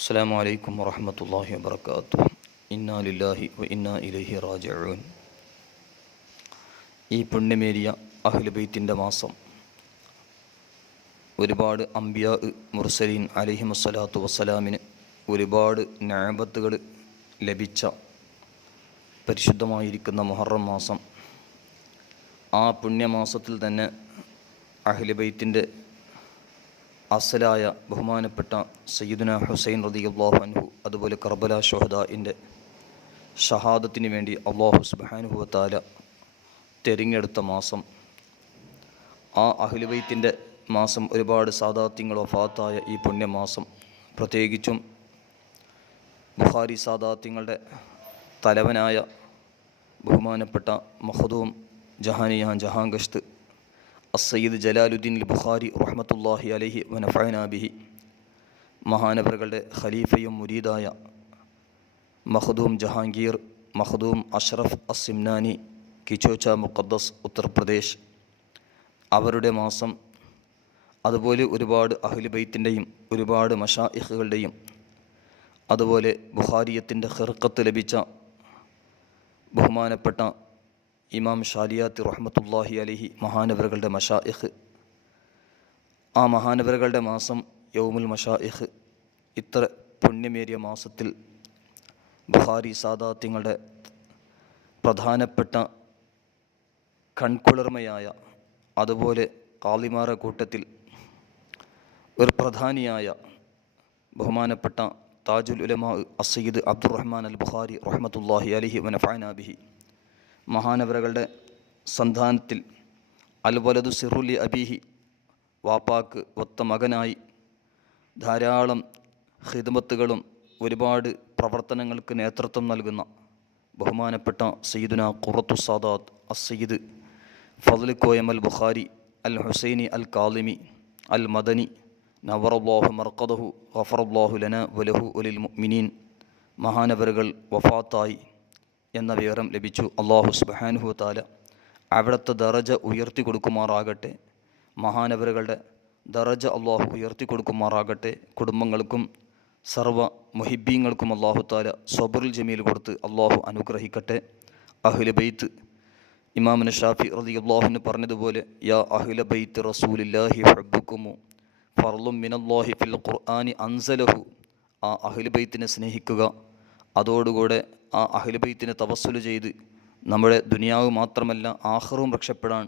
അസ്സാം വലൈക്കും വറഹമത്തല്ലാഹി വാബർക്കാത്തു ഇന്നാ ലില്ലാഹി ഇന്നാ ഇലൈഹി റാജിഊൻ. ഈ പുണ്യമേരിയ അഹ്ലുബൈത്തിന്റെ മാസം ഒരുപാട് അംബിയാ മുർസലീൻ അലിഹിമസ്സലാത്തു വസ്സലാമിന് ഒരുപാട് ഞാബത്തുകൾ ലഭിച്ച പരിശുദ്ധമായിരിക്കുന്ന മുഹറം മാസം ആ പുണ്യമാസത്തിൽ തന്നെ അഹ്ലുബൈത്തിന്റെ അസലായ ബഹുമാനപ്പെട്ട സയ്യിദുന ഹുസൈൻ റതി അള്ളാഹു അൻഹു അതുപോലെ കർബല ഷൊഹദാഇന്റെ ഷഹാദത്തിന് വേണ്ടി അള്ളാഹു സുബാനുഹു താല തെരഞ്ഞെടുത്ത മാസം. ആ അഹ്ലുബൈത്തിന്റെ മാസം ഒരുപാട് സാദാത്യങ്ങളോ ഫാത്തായ ഈ പുണ്യമാസം. പ്രത്യേകിച്ചും ബുഹാരി സാദാത്യങ്ങളുടെ തലവനായ ബഹുമാനപ്പെട്ട മഹദൂം ജഹാനിയാൻ ജഹാംഗഷ്ത് അസയ്യിദ് ജലാലുദ്ദീൻ ബുഖാരി റഹ്മത്തുല്ലാഹി അലഹി വനഫനാബിഹി മഹാനവറുകളുടെ ഖലീഫയും മുരീദായ മഹദൂം ജഹാംഗീർ മഹദൂം അഷ്റഫ് അസിംനാനി കിച്ചോച്ച മുഖദ്ദസ് ഉത്തർപ്രദേശ്. അവരുടെ മാസം അതുപോലെ ഒരുപാട് അഹ്ലുബൈത്തിന്റെയും ഒരുപാട് മഷായിഖുകളുടെയും അതുപോലെ ബുഖാരിയത്തിന്റെ ഖിർഖത്ത് ലഭിച്ച ബഹുമാനപ്പെട്ട ഇമാം ഷാലിയാത്ത് റഹ്മത്തുല്ലാഹി അലിഹി മഹാനവറുകളുടെ മഷായിഖ്. ആ മഹാനവറുകളുടെ മാസം യൗമുൽ മഷായിഖ്. ഇത്ര പുണ്യമേറിയ മാസത്തിൽ ബുഹാരി സാദാത്യങ്ങളുടെ പ്രധാനപ്പെട്ട കൺകുളിർമയായ അതുപോലെ കാളിമാറ കൂട്ടത്തിൽ ഒരു പ്രധാനിയായ ബഹുമാനപ്പെട്ട താജുൽ ഉലമാ അസീദ് അബ്ദുറഹ്മാൻ അൽ ബുഹാരി റഹ്മത്തുല്ലാഹി അലിഹി വനഫാനാബിഹി മഹാനവരകളുടെ സന്താനത്തിൽ അൽ വലതു സിറുലി അബീഹി വാപ്പാക്ക് ഒത്ത മകനായി ധാരാളം ഹിദ്മത്തുകളും ഒരുപാട് പ്രവർത്തനങ്ങൾക്ക് നേതൃത്വം നൽകുന്ന ബഹുമാനപ്പെട്ട സയ്യിദുന ഖുറത്തു സാദാത്ത് അസ്സയ്യിദ് ഫضل കോയം അൽ ബുഖാരി അൽ ഹുസൈനി അൽ കാലിമി അൽ മദനി നവറുല്ലാഹു മർക്കദഹു ഗഫറുല്ലാഹു ലന വലഹു ഉലിൽ മുഅ്മിനീൻ. മഹാനവറുകൾ വഫാത്തായി. എന്ന വിവരം ലഭിച്ചു. അള്ളാഹു സുബാനുഹു താല അവിടുത്തെ ദറജ ഉയർത്തി കൊടുക്കുമാറാകട്ടെ. മഹാനവരുകളുടെ ദറജ അള്ളാഹു ഉയർത്തി കൊടുക്കുമാറാകട്ടെ. കുടുംബങ്ങൾക്കും സർവ മുഹിബീങ്ങൾക്കും അള്ളാഹു താല സബറുൽ ജമീൽ കൊടുത്ത് അള്ളാഹു അനുഗ്രഹിക്കട്ടെ. അഹ്ല ബെയ്ത്ത് ഇമാമിന് ഷാഫി റതി അള്ളാഹുന് പറഞ്ഞതുപോലെ യാ അഹ്ല ബെയ്ത്ത് റസൂലില്ലാഹി ഹബ്ബുക്കുമു ഫർലും മിനല്ലാഹി ഫിൽ ഖുർആാനി അൻസലഹു. ആ അഹ്ല ബെയ്ത്തിനെ സ്നേഹിക്കുക. അതോടുകൂടെ ആ അഹ്ലുബൈത്തിനെ തപസ്സുൽ ചെയ്ത് നമ്മുടെ ദുനിയാവ് മാത്രമല്ല ആഹ്റവും രക്ഷപ്പെടാൻ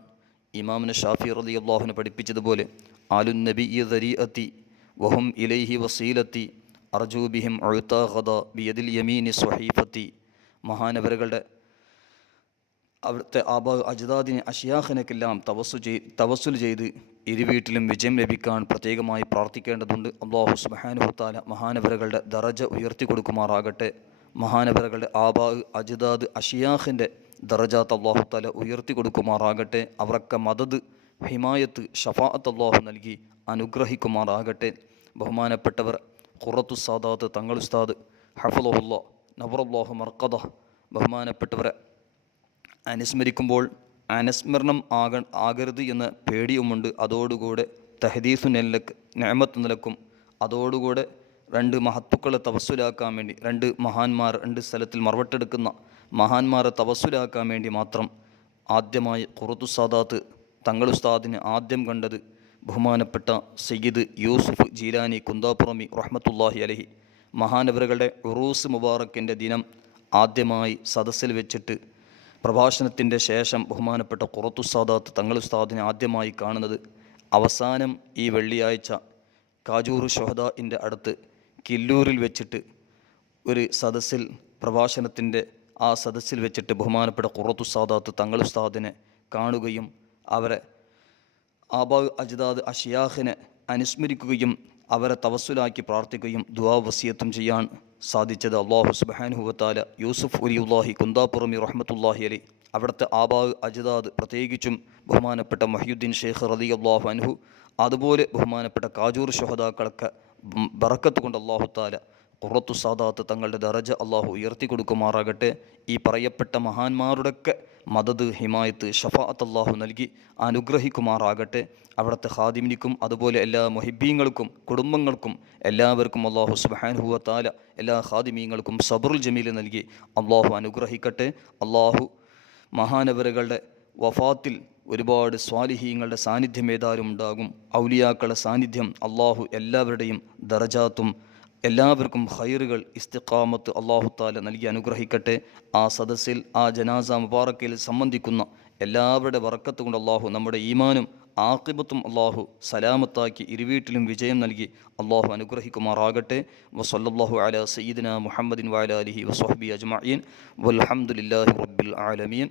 ഇമാമിന് ഷാഫി റലി അള്ളാഹുവിനെ പഠിപ്പിച്ചതുപോലെ ആലു നബി ഇ ദരീഅത്തി വഹും ഇലൈഹി വസീലത്തി അർജൂബിഹിം അഴുത്താഹദ ബിയദിൽ യമീനി സ്വഹീഫത്തി മഹാനവരുകളുടെ അവിടുത്തെ ആബാ അജ്ദാദിനെ അഷിയാഖിനക്കെല്ലാം തപസ്സു ചെയ് തവസ്സുൽ ചെയ്ത് ഇരുവീട്ടിലും വിജയം ലഭിക്കാൻ പ്രത്യേകമായി പ്രാർത്ഥിക്കേണ്ടതുണ്ട്. അള്ളാഹു സുബാനുഹുത്താല മഹാനവരകളുടെ ദറജ ഉയർത്തി കൊടുക്കുമാറാകട്ടെ മഹാനവരകളുടെ ആബാ അജിദാദ് അഷിയാഹിന്റെ ദറജാത്ത് അള്ളാഹു തല ഉയർത്തി കൊടുക്കുമാറാകട്ടെ. അവർക്ക് മദത് ഹിമായത്ത് ഷഫാഅത്ത് അള്ളാഹു നൽകി അനുഗ്രഹിക്കുമാറാകട്ടെ. ബഹുമാനപ്പെട്ടവർ ഖുറത്തു സാദാത്ത് തങ്ങളുസ്താദ് ഹഫുലഹുല്ല നവറുല്ലാഹു മർക്കദ ബഹുമാനപ്പെട്ടവരെ അനുസ്മരിക്കുമ്പോൾ അനുസ്മരണം ആക ആകരുത് എന്ന പേടിയുമുണ്ട്. അതോടുകൂടെ തഹദീസു നെല്ലക്ക് ഞാമത്ത് നിലക്കും. അതോടുകൂടെ രണ്ട് മഹത്തുക്കളെ തപസ്സുലാക്കാൻ വേണ്ടി രണ്ട് മഹാന്മാർ രണ്ട് സ്ഥലത്തിൽ മറവട്ടെടുക്കുന്ന മഹാന്മാരെ തപസ്സുലാക്കാൻ വേണ്ടി മാത്രം ആദ്യമായി ഖുറത്തു സാദാത്ത് തങ്ങളുസ്താദിനെ ആദ്യം കണ്ടത് ബഹുമാനപ്പെട്ട സയ്യിദ് യൂസുഫ് ജീലാനി കുന്താപ്പുറമി റഹ്മത്തുല്ലാഹി അലഹി. മഹാനവറുകളുടെ ഉറൂസ് മുബാറക്കിന്റെ ദിനം ആദ്യമായി സദസ്സിൽ വെച്ചിട്ട് പ്രഭാഷണത്തിന്റെ ശേഷം ബഹുമാനപ്പെട്ട ഖുറത്തു സാദാത്ത് തങ്ങളുസ്താദിനെ ആദ്യമായി കാണുന്നത് അവസാനം ഈ വെള്ളിയാഴ്ച കാജൂർ ഷൊഹദ ഇന്റെ അടുത്ത് കില്ലൂരിൽ വെച്ചിട്ട് ഒരു സദസ്സിൽ പ്രഭാഷണത്തിന്റെ ആ സദസ്സിൽ വെച്ചിട്ട് ബഹുമാനപ്പെട്ട കുറത്തു സാദാത്ത് തങ്ങൾ ഉസ്താദിനെ കാണുകയും അവരെ ആബാ അജ്ദാദ് അഷിയാഹിനെ അനുസ്മരിക്കുകയും അവരെ തവസ്സുലാക്കി പ്രാർത്ഥിക്കുകയും ദുവാ വസിയത്തും ചെയ്യാൻ സാധിച്ചത് അള്ളാഹു സുബാനുഹുവത്താല യൂസുഫ് ഉലിയുല്ലാഹി കുന്താപ്പുറമി റഹ്മത്തുല്ലാഹി അലി അവിടുത്തെ ആബാ അജ്ദാദ് പ്രത്യേകിച്ചും ബഹുമാനപ്പെട്ട മഹിയുദ്ദീൻ ഷെയ്ഖ് റലി അള്ളാഹു അൻഹു അതുപോലെ ബഹുമാനപ്പെട്ട കാജൂർ ഷുഹദാക്കളൊക്കെ ബറക്കത്ത് കൊണ്ട് അള്ളാഹു താല ഖുറത്തു സാദാത്ത് തങ്ങളുടെ ദറജ അള്ളാഹു ഉയർത്തി കൊടുക്കുമാറാകട്ടെ. ഈ പറയപ്പെട്ട മഹാന്മാരുടെയൊക്കെ മദത് ഹിമായത്ത് ഷഫാത്ത് അള്ളാഹു നൽകി അനുഗ്രഹിക്കുമാറാകട്ടെ. അവിടുത്തെ ഹാദിമിനിക്കും അതുപോലെ എല്ലാ മൊഹിബീങ്ങൾക്കും കുടുംബങ്ങൾക്കും എല്ലാവർക്കും അള്ളാഹു സുബാൻഹുവ താല എല്ലാ ഹാദിമീങ്ങൾക്കും സബറുൽ ജമീൽ നൽകി അള്ളാഹു അനുഗ്രഹിക്കട്ടെ. അള്ളാഹു മഹാനവരുകളുടെ വഫാത്തിൽ ഒരുപാട് സ്വാലിഹീങ്ങളുടെ സാന്നിധ്യം ഏതായാലും ഉണ്ടാകും. ഔലിയാക്കളുടെ സാന്നിധ്യം അള്ളാഹു എല്ലാവരുടെയും ദറജാത്തും എല്ലാവർക്കും ഹൈറുകൾ ഇസ്തിഖാമത്ത് അള്ളാഹു താല നൽകി അനുഗ്രഹിക്കട്ടെ. ആ സദസ്സിൽ ആ ജനാസ മുബാറക്കയിൽ സംബന്ധിക്കുന്ന എല്ലാവരുടെ വറക്കത്ത് കൊണ്ട് അള്ളാഹു നമ്മുടെ ഈമാനും ആക്കിബത്തും അള്ളാഹു സലാമത്താക്കി ഇരുവീട്ടിലും വിജയം നൽകി അള്ളാഹു അനുഗ്രഹിക്കുമാറാകട്ടെ. വസല്ലാഹു അല സയ്യിദിന മുഹമ്മദിൻ വാല അലഹി വസ്ഹബി അജ്മീൻ വലഹമുല്ലാഹി റബ്ബിൽ ആലമീൻ.